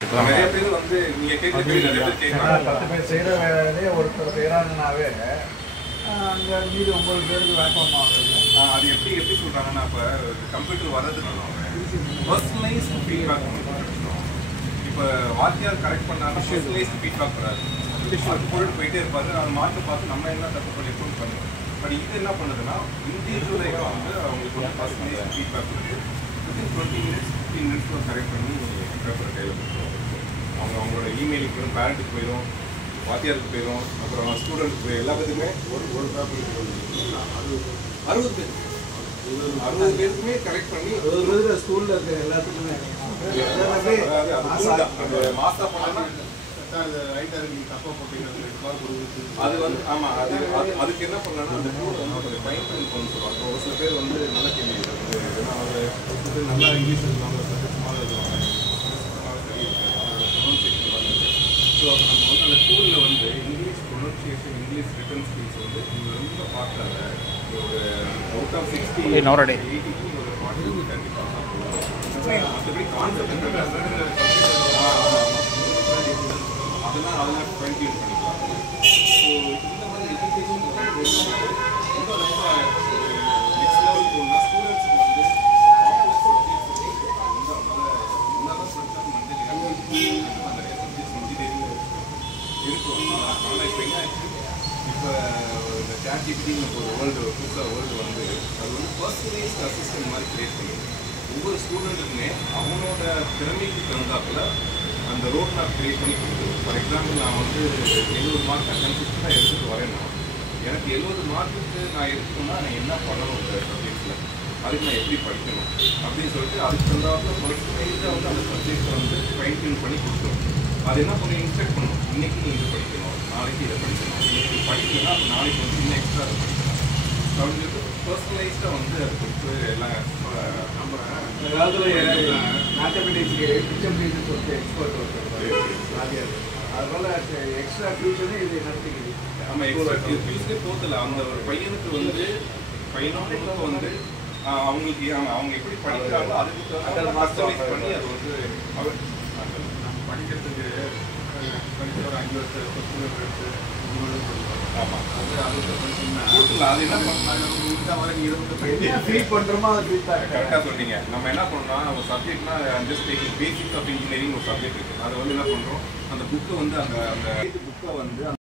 நிறைய பேர் வந்து நீங்க கேட்கலாம் 10 பேர் செய்கிற வேலையே ஒருத்தர் செய்கிறாங்கன்னாவே அங்கே மீது 9 பேருக்கு வேப்பம் ஆகுது. அது எப்படி சொல்றாங்கன்னா இப்போ கம்ப்யூட்டர் வர்றதுக்கு பர்சனலைஸ்ட் ஃபீட்பேக் இப்போ வாத்தியார் கரெக்ட் பண்ணாலும் பர்சனலைஸ்ட் ஃபீட்பேக் வராது. அது போட்டு போயிட்டே இருப்பாரு. அதை பார்த்து நம்ம என்ன தப்பு பண்ணிருக்கோம்னு பண்ணுவோம். பட் இது என்ன பண்ணுதுன்னா இண்டிவிஜுவலாக வந்து அவங்களுக்கு ஒரு பர்சனலைஸ்ட் ஃபீட்பேக் இருக்குது. வித்தின் 20 மினிட்ஸ் 15 மினிட்ஸில் கரெக்ட் பண்ணி பேப்பரை கையில் கொடுத்துருவோம். அவங்களோட இமெயிலுக்கு போயிடும், பேரண்ட்டுக்கு போயிடும், வாத்தியாருக்கு போயிடும், அப்புறம் ஸ்டூடெண்ட்க்கு போயிடும். எல்லாத்துக்குமே ஒரு பேப்பருக்கு 60 பேருக்குமே கரெக்ட் பண்ணி 60 பேர் ஸ்கூலில் இருக்கிற எல்லாத்துக்குமே மாஸ்டா பண்ணா அது வந்து ஆமாம் அதுக்கு என்ன பண்ணலாம்னா அந்த கூட வந்து கொஞ்சம் டைம் பண்ணி சொல்லுவாங்க. ஒரு சில பேர் வந்து நல்ல கேள்வி ஏன்னா அவங்க நல்லா இங்கிலீஷ் எழுதுவாங்க, சும்மாவே எழுதுவாங்க, ஸோ நம்ம வந்து அந்த ஸ்கூலில் வந்து English pronunciation, English return skills வந்து நீங்கள் ரொம்ப பார்க்கல. ஒரு அவுட் ஆஃப் 60 80 ஒரு 40 கண்டிப்பாக மற்றபடி கான்செப்ட் அதெல்லாம் ட்வெண்ட்டி பண்ணிக்கலாம். ஸோ இந்த மாதிரி எஜுகேஷன் வந்து ரொம்ப நெக்ஸ்ட் லெவல் போகணும்னா ஸ்டூடெண்ட்ஸுக்கு வந்து என்னதான் படித்தாலும் மண்டல் நிறைய சப்ஜெக்ட்ஸ் இன்ஜினியரிங் இருக்கும். ஆனால் இப்போ என்ன ஆச்சு, இப்போ இந்த ChatGPT ஒரு புதுசாக வேர்ல்டு வந்து அது வந்து பர்சனலைஸ்ட் அசிஸ்டன்ட் மாதிரி கிரியேட் பண்ணுது. ஒவ்வொரு ஸ்டூடெண்ட்டுக்குமே அவனோட திறமைக்கு தகுந்தாப்புல அந்த ரோட் மேப் கிரியேட் பண்ணி கொடுக்குது. ஃபார் எக்ஸாம்பிள் நான் வந்து 70 மார்க் கன்சிஸ்டண்டாக எடுத்துகிட்டு வரேன்னா எனக்கு 70 மார்க்குக்கு நான் எடுத்துக்கணும்னா நான் என்ன பண்ணணும் இந்த சப்ஜெக்ட்ஸில், அதுக்கு நான் எப்படி படிக்கணும் அப்படின்னு சொல்லிட்டு அதுக்கு தகுந்தாப்புல பர்சனலைஸாக வந்து அந்த சப்ஜெக்டை வந்து ஃபைன் டியூன் பண்ணி கொடுத்துரும். அது என்ன பண்ணி இன்ஸ்ட்ரக்ட் பண்ணணும், இன்றைக்கி நீ இதை படிக்கணும், நாளைக்கு இதை படிக்கணும், இன்றைக்கி படிக்கணும்னா அப்போ நாளைக்கு வந்து இன்னும் எக்ஸ்ட்ரா அதை படிக்கணும் அப்படின்னு சொல்லிட்டு பர்சனலைஸ்டாக வந்து அதை கொடுத்து எல்லாம் நம்புகிறேன். இந்த காலத்தில் மேத்தமெட்டிக்ஸ்க்கு டியூஷன் சொல்லிட்டு எக்ஸ்பர்ட் ஒருத்தர் அதனால எக்ஸ்ட்ரா டியூஷனே இது நடத்திக்குது. நம்ம எக்ஸ்ட்ரா டியூஷனே போதில்லை. அந்த ஒரு பையனுக்கு வந்து பையனுக்கு வந்து அவங்களுக்கு அவங்க எப்படி படிக்கிறாங்களோ அதுக்கு கஸ்டமைஸ் பண்ணி அது வந்து அவர் படிக்கிறதுக்கு படிக்கிற ஒரு 5 வருஷம் ஆமாம் அது என்ன ஃபீட் பண்ணுறோமோ அதை கரெக்டாக சொன்னீங்க. நம்ம என்ன பண்ணுறோம்னா ஒரு சப்ஜெக்ட்னா just taking basics of engineering ஒரு சப்ஜெக்ட் இருக்குது. அதை வந்து என்ன பண்ணுறோம், அந்த புக்கை வந்து அந்த புக்கை வந்து